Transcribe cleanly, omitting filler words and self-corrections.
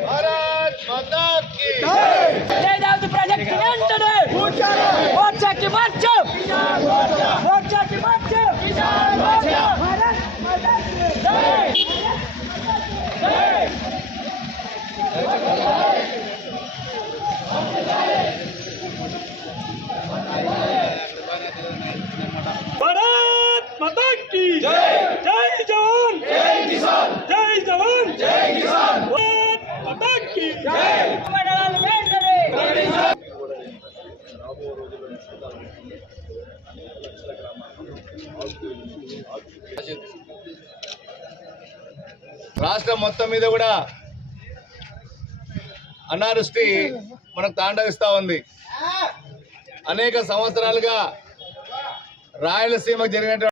भारत माता की ప్రాజెక్టు వెంటనే మోర్చాకి మార్చు మోర్చాకి మార్చు భారత్ మాతాకి జై भारत माता की जय जय जवान जय किसान जय जवान जय किसान भारत माता की जय రాష్ట్రం మొత్తం మీద కూడా అనావృష్టి మనకు తాండవిస్తూ ఉంది. అనేక సంవత్సరాలుగా రాయలసీమకు జరిగినటువంటి